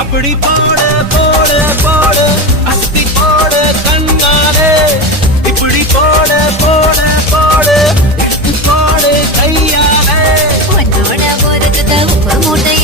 அப்படி போடு போடு போடு அஸ்தி போடு கண்ணாலே இப்படி போடு போடு போடு எடுத்து போடு கையாலே உன்னோட போறதுக்கு உப்பு மூட்டை